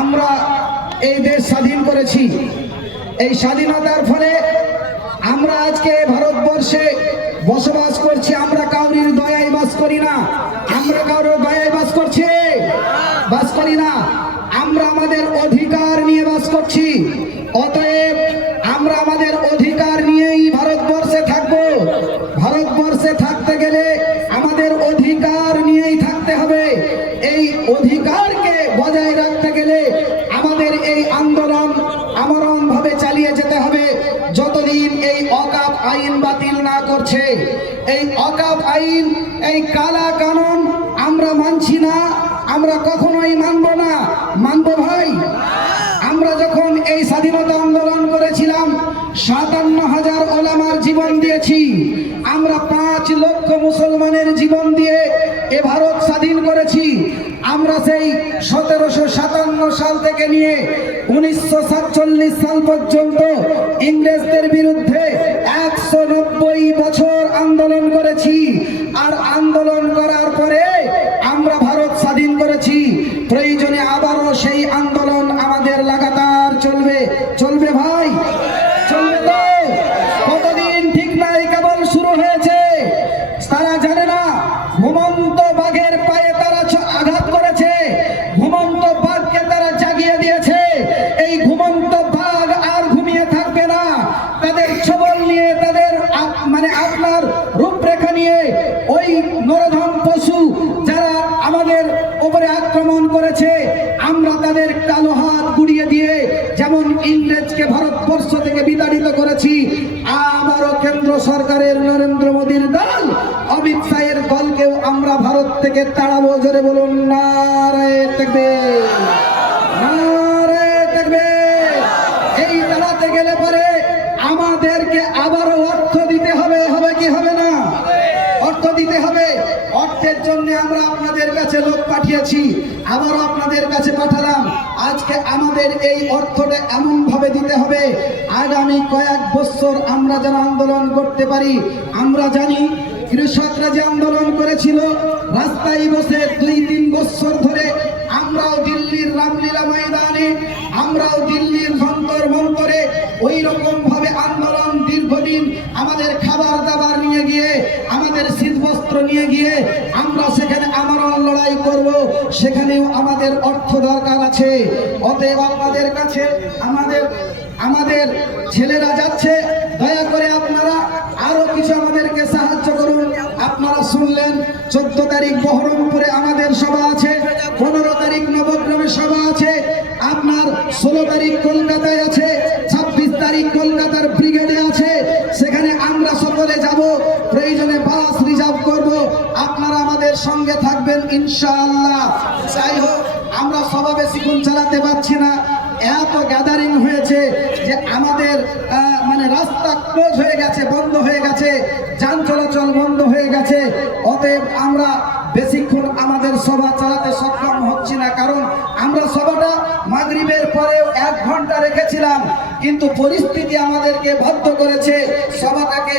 আমরা এই দেশ স্বাধীন করেছি। এই স্বাধীনতার ফলে আমরা আজকে ভারতবর্ষে বসবাস করছি। আমরা কাউরির দয়ায় বাস করি না, আমরা কারোর দয়ায় বাস করি না। আমরা আমাদের অধিকার নিয়ে বাস করছি। অতএব আমরা আমাদের অধিকার নিয়েই ভারতবর্ষে থাকবো। ভারতবর্ষে থাকতে গেলে আমাদের অধিকার নিয়েই থাকতে হবে। এই অধিকারকে বজায় রাখতে গেলে আমাদের এই আন্দোলন আমরণ ভাবে চালিয়ে যেতে হবে যতদিন এই ওয়াকফ আইন বাতিল না করছে। এই ওয়াকফ আইন, এই কালা কানুন আমরা মানছি না, আমরা কখনোই মানব না। মানব ভাই? আমরা যখন এই স্বাধীনতা আন্দোলন করেছিলাম ৫৭,০০০ ওলামার জীবন দিয়েছি। আমরা ৫ লক্ষ মুসলমানের জীবন দিয়ে এ ভারত স্বাধীন করেছি। আমরা সেই ১৭৫৭ সাল থেকে নিয়ে ১৯৪৭ সাল পর্যন্ত ইংরেজদের বিরুদ্ধে ১৯০ বছর আন্দোলন করেছি। আর আন্দোলন করার পরে আমরা ভারত স্বাধীন করেছি। প্রয়োজনে আবারও সেই আন্দোলন আমাদের লাগাতার চলবে ভাই, চলবে তো? কতদিন ঠিক নাই, কেবল শুরু হয়েছে। তারা জানে না ঘুমন্ত বাঘের পায়ে তারা আঘাত করেছে, ঘুমন্ত বাঘকে তারা জাগিয়ে দিয়েছে। এই ঘুমন্ত বাঘ আর ঘুমিয়ে থাকবে না। তাদের ছবল নিয়ে, তাদের আপনার রূপরেখা নিয়ে ওই নরধম পশু যারা আমাদের উপরে আক্রমণ করেছে, আমরা তাদের কালো হাত গুড়িয়ে দিয়ে যেমন ইংরেজকে ভারতবর্ষ থেকে বিতাড়িত করেছি, আবারও কেন্দ্র সরকারের নরেন্দ্র মোদীর দল, অমিত শাহের দলকেও আমরা ভারত থেকে তাড়াবো। জোরে বলুন নারায়ে তাকবীর, নারায়ে তাকবীর। এই তাড়াতে গেলে পরে আমাদেরকে আবারও অর্থ দিতে হবে। হবে কি হবে না? অর্থ দিতে হবে। অর্থের জন্য আমরা আপনাদের কাছে লোক পাঠিয়েছি, আবারও আপনাদের কাছে পাঠালাম। আজকে আমাদের এই অর্থটা এমন ভাবে দিতে হবে আগামী কয়েক বছর আমরা যেন আন্দোলন করতে পারি। আমরা জানি কৃষকরা যে আন্দোলন করেছিল রাস্তায় বসে ২-৩ বছর ধরে, আমরাও দিল্লির রামলীলা ময়দানে, আমরাও দিল্লির যন্তর মন্তরে ওই রকম ভাবে আন্দোলন দীর্ঘদিন আমাদের খাবার দাবার নিয়ে গিয়ে, আমাদের শীতবস্ত্র নিয়ে গিয়ে আমরা সেখানে আমরণ লড়াই করব। সেখানেও আমাদের অর্থ দরকার আছে। অতএব আপনাদের কাছে আমাদের ছেলেরা যাচ্ছে, দয়া করে আপনারা আরো কিছু আমাদেরকে সাহায্য করুন। আপনারা শুনলেন ১৪ তারিখ বহরমপুরে আমাদের সভা আছে, ১৫ তারিখ নবগ্রামে সভা আছে, আপনার ১৬ তারিখ কলকাতায় আছে, ২৬ তারিখ কলকাতার ব্রিগেডে আছে। সেখানে আমরা সকলে যাব। প্রয়োজনে বাস রিজার্ভ করব, আপনারা আমাদের সঙ্গে থাকবেন ইনশাআল্লাহ। যাই হোক, আমরা সভা বেশিক্ষণ চালাতে পারছি না, এত গ্যাদারিং হয়েছে যে আমাদের রাস্তা ক্লোজ হয়ে গেছে, বন্ধ হয়ে গেছে, যান চলাচল বন্ধ হয়ে গেছে। অতএব আমরা বেশিক্ষণ আমাদের সভা চালাতে সক্ষম হচ্ছি না, কারণ আমরা সভাটা মাগরিবের পরেও ১ ঘন্টা রেখেছিলাম, কিন্তু পরিস্থিতি আমাদেরকে বাধ্য করেছে সভাটাকে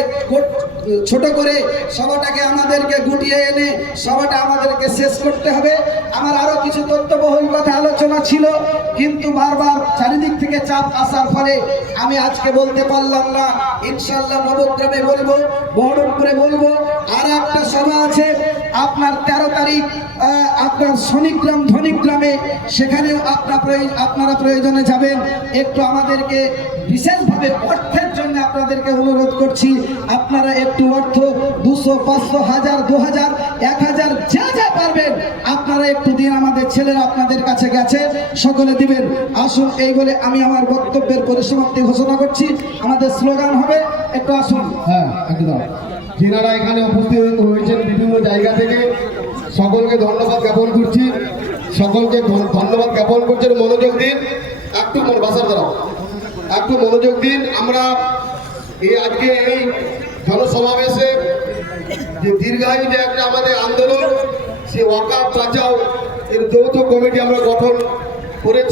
ছোট করে, সভাটাকে আমাদেরকে গুটিয়ে এনে সভাটা আমাদেরকে শেষ করতে হবে। আমার আরো কিছু তথ্যবহুল কথা আলোচনা ছিল, কিন্তু বারবার চারিদিক থেকে চাপ আসার ফলে আমি আজকে বলতে পারলাম না। ইনশাআল্লাহ নবগ্রামে বলবো, বহরমপুরে বলবো। আর একটা সভা আছে আপনার ১৩ তারিখ আপনার শনিগ্রাম ধনিগ্রামে, সেখানেও আপনারা প্রয়োজনে যাবেন। একটু আমাদেরকে বিশেষভাবে অর্থের জন্য আপনাদেরকে অনুরোধ করছি, আপনারা একটু অর্থ ২০০, ৫০০, ১০০০, ২০০০, ১০০০ যা পারবেন আপনারা একটু দিন। আমাদের ছেলেরা আপনাদের কাছে গেছে, সকলে দিবেন। আসুন, এই বলে আমি আমার বক্তব্যের পরিসমাপ্তি ঘোষণা করছি। আমাদের স্লোগান হবে, একটু আসুন। হ্যাঁ, একদম। যিনারা এখানে উপস্থিত হয়েছেন বিভিন্ন জায়গা থেকে, সকলকে ধন্যবাদ জ্ঞাপন করছি। সকলকে ধন্যবাদ জ্ঞাপন করছেন। মনোযোগ দিন, একটু বাসার দ্বারা একটু মনোযোগ দিন। আমরা আজকে এই জনসমাবেশে যে দীর্ঘায়ু যে একটা আমাদের আন্দোলন, সে ওয়াকফ বাঁচাও এর যৌথ কমিটি আমরা গঠন করেছি।